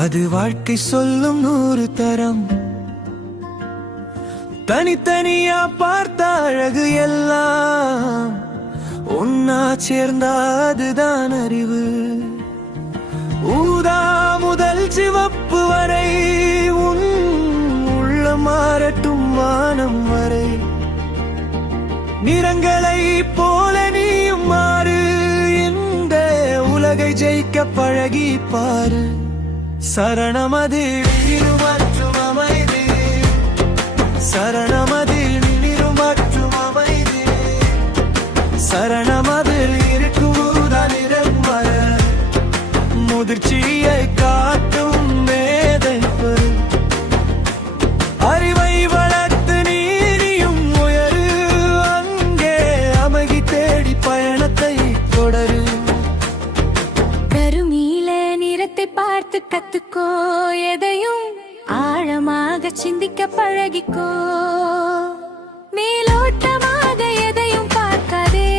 அது வாழ்க்கை சொல்லும் 100 தரம். தனித்தனியா பார்த்த அழகு எல்லாம் ஒன்னா சேர்ந்தா அதுதான் அறிவு. ஊதா முதல் சிவப்பு வரை உன் உள்ள மாறட்டும் வானம் வரை. நிறங்களை போல நீயும் மாறு, இந்த உலகை ஜெயிக்க பழகி பாரு. சரணமது மற்றும் அமைதி, சரணமதில் நினிரும் மற்றும் அமைதி, சரணமதில் இருக்குதான் நிரம்பர. முதிர்ச்சியை காட்டும் மேதை பெரு. அறிவை வளர்த்து நீரியும் உயரு, அங்கே அமைதி தேடி பயணத்தை தொடரு. கருமீல நிறத்தை பார்த்து கத்துக்கோ, எதையும் ஆழமாக சிந்திக்க பழகிக்கோ. மேலோட்டமாக எதையும் பார்க்காதே,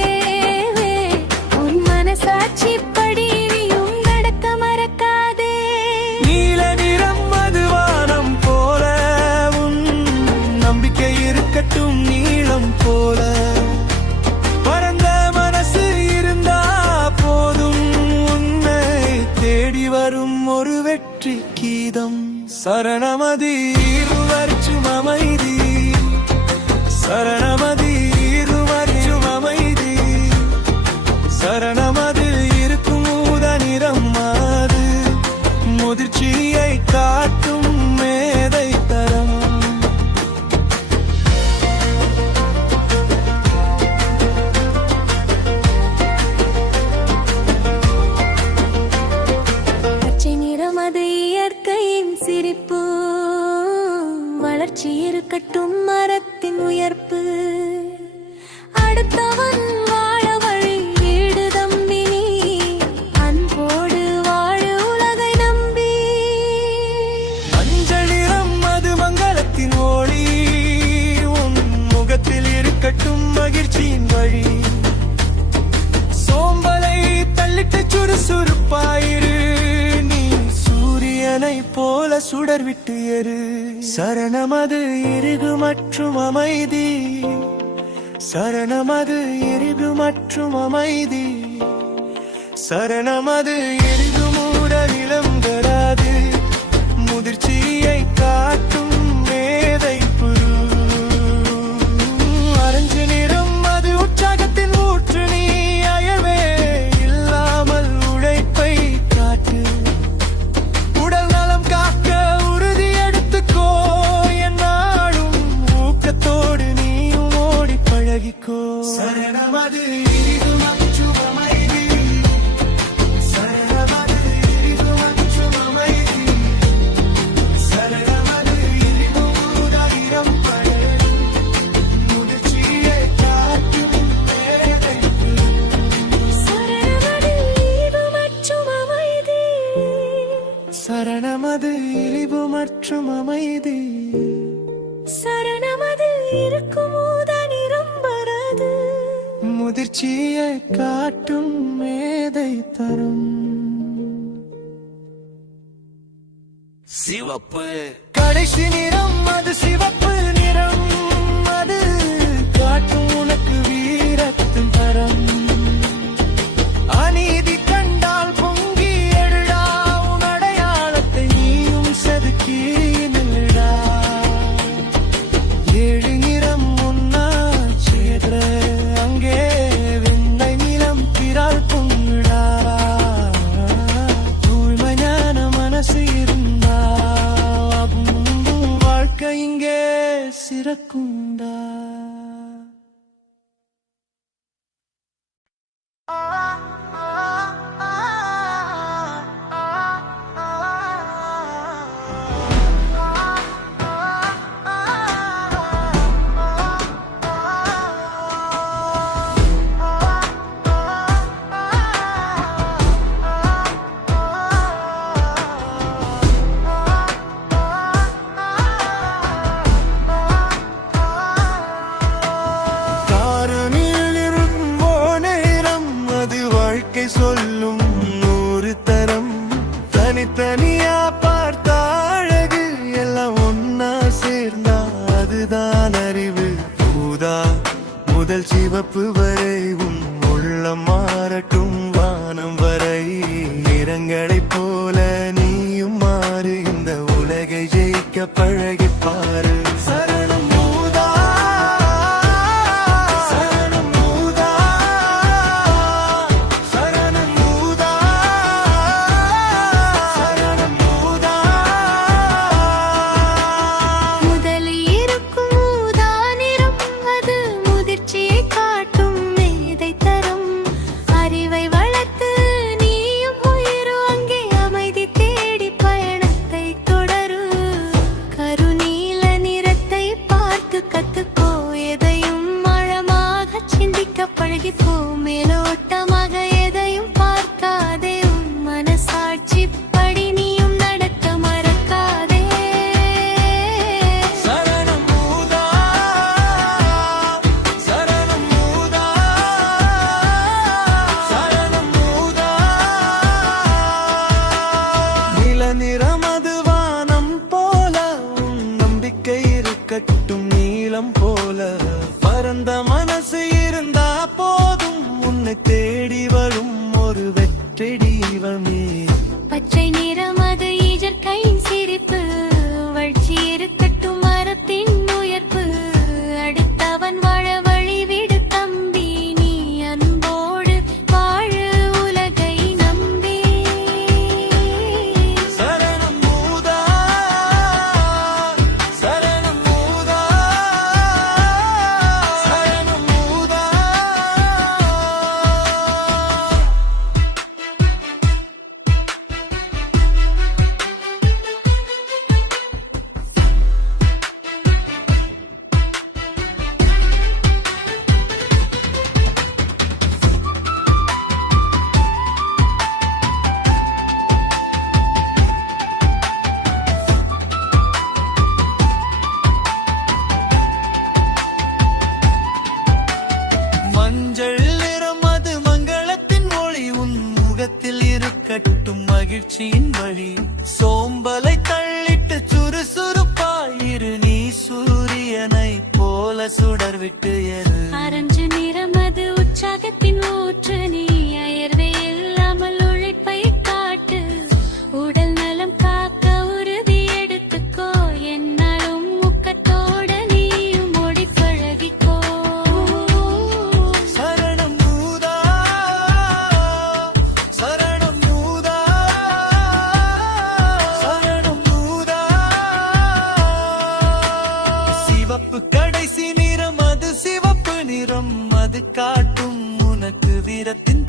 உன் மனசாட்சி படி நீயும் நடக்க மறக்காதே. நீல நிறம் அது வானம் போல, உன் நம்பிக்கை இருக்கட்டும் நீளம் போல. பரந்த மனசு இருந்தா போதும், உன்னை தேடி வரும் ஒரு வெற்றி கீதம். சரணமதி இருவற்றும் அமைதி, சரணமதி இருவற்றும் அமைதி, சரணமதில் இருக்கும் நிறம் அது முதிர்ச்சியை காட்டும் மேதை தரம். பச்சை நிறம் அது இயற்கையின் சிரிப்பு, வளர்ச்சி இருக்கட்டும் மரத்தின் உயர்ப்பு. அடுத்தவன் வாழ வழி வீடு தம்பி, நீ அன்போடு வாழ உலகை நம்பி. மஞ்சள் நிறம் அது மங்களத்தின் ஒளி, உன் முகத்தில் இருக்கட்டும் மகிழ்ச்சியின் வழி. சோம்பலை தள்ளிட்டு சுறுசுறுப்பாயிரு, நீ சூரியனை போல சுடர் விட்டு எரு. சரணமது இருகு மற்றும் அமைதி, சரணமது இருகு மற்றும் அமைதி, சரணமது இருகு மூட நிலம் தராது. முதிர்ச்சியை காட்டும் மேதை புரு. அரஞ்சு நிறம் அது உற்சாகத்தின் ஊற்று, நீ அயவே இல்லாமல் உழைப்பை காட்டு. உடல் நலம் காக்க உறுதி எடுத்துக்கோ, என்னாலும் ஊக்கத்தோடு நீயும் ஓடி பழகிக்கோ. சரணமது இருகு மற்றும் அமைதி, சரணமது இருகு மற்றும் அமைதி, சரணமது இருகு மூதாயிரம் பழகும் முதிர்ச்சியை காட்டும் மேதை. சரணமது இழிவு மற்றும் அமைதி, சரணமது இழிவு மற்றும் அமைதி, சரணமதில் இருக்கும் நிறம் வராது. முதிர்ச்சியை காட்டும் மேதை தரும். சிவப்பு கடைசி நிறம் அது சிவப்பு நிறம், அது காட்டும் உனக்கு வீரத்தின் தரம். அநீதி கண்டால் பொங்கி எழுடா, உன் அடையாளத்தை நீயும் செதுக்கி நில்லடா. ஏழு நிறம் ஒன்னா சேர, அங்கே வெண்ணை நிலம் பிறால் பொங்குடா. தூய்மையான மனசு இருந்தா வாழ்க்கை இங்கே முதல் சிவப்பு வரை உன் உள்ளம் மாறட்டும் வானம் வரை நிறங்களைப் போல நீயும் மாறு இந்த உலகை ஜெயிக்க பழகிப் பாரு சரணம் மூதா சரணம் மூதா சரணம் மூதா சரணம் மூதா முதலில் இருக்கும் ஊதா நிறம் அது முதிர்ச்சியை காட்டும் மேதை தரும் அறிவை வளர்த்து நீயும் உயிரு அங்கே அமைதி தேடி பயணத்தை தொடரு கருநீல நிறத்தை பார்த்து கத்துக்கோ எதையும் ஆழமாக சிந்திக்க பழகிப்போ மேலோட்டமாக எதையும் பார்க்காதே உன் மனசாட்சி படி நீயும் நடக்க மறக்காதே சரணம் மூதா சரணம் மூதா சரணம் மூதா நில நிறம் அது வானம் போல உன் நம்பிக்கை இருக்கட்டும் நீலம் போல பரந்த மனசு இருந்தா போதும் உன்னை தேடி வரும் ஒரு வெற்றி தீபமே பச்சை நிறம் அது இயற்கையின் சிரிப்பு வளர்ச்சி இருக்கட்டும் மரத்தின் உயர்ப்பு அடுத்தவன் வாழ வழி விடு தம்பி நீ அன்போடு வாழு உலகை நம்பி சரணம் மூதா சரணம் மூதா சரணம் மூதா மஞ்சள் நிறம் அது மங்களத்தின் ஒளி உன் முகத்தில் இருக்கட்டும் மகிழ்ச்சியின் வழி சோம்பலை தள்ளிட்டு சுறுசுறுப்பாயிரு நீ சூரியனை போல சுடர் விட்டு எரு ஆரஞ்சு நிறம் அது உற்சாகத்தின் ஊற்று நீ அயர்வே இல்லாமல் உழைப்பை காட்டு உடல் நலம் காக்க உறுதி எடுத்துக்கோ என்னாலும் ஊக்கத்தோட நீயும் ஓடி பழகிக்கோ சரணம் மூதா சரணம் மூதா சரணம் மூதா சிவப்பு கடைசி நிறம் அது சிவப்பு நிறம் அது காட்டும் உனக்கு வீரத்தின்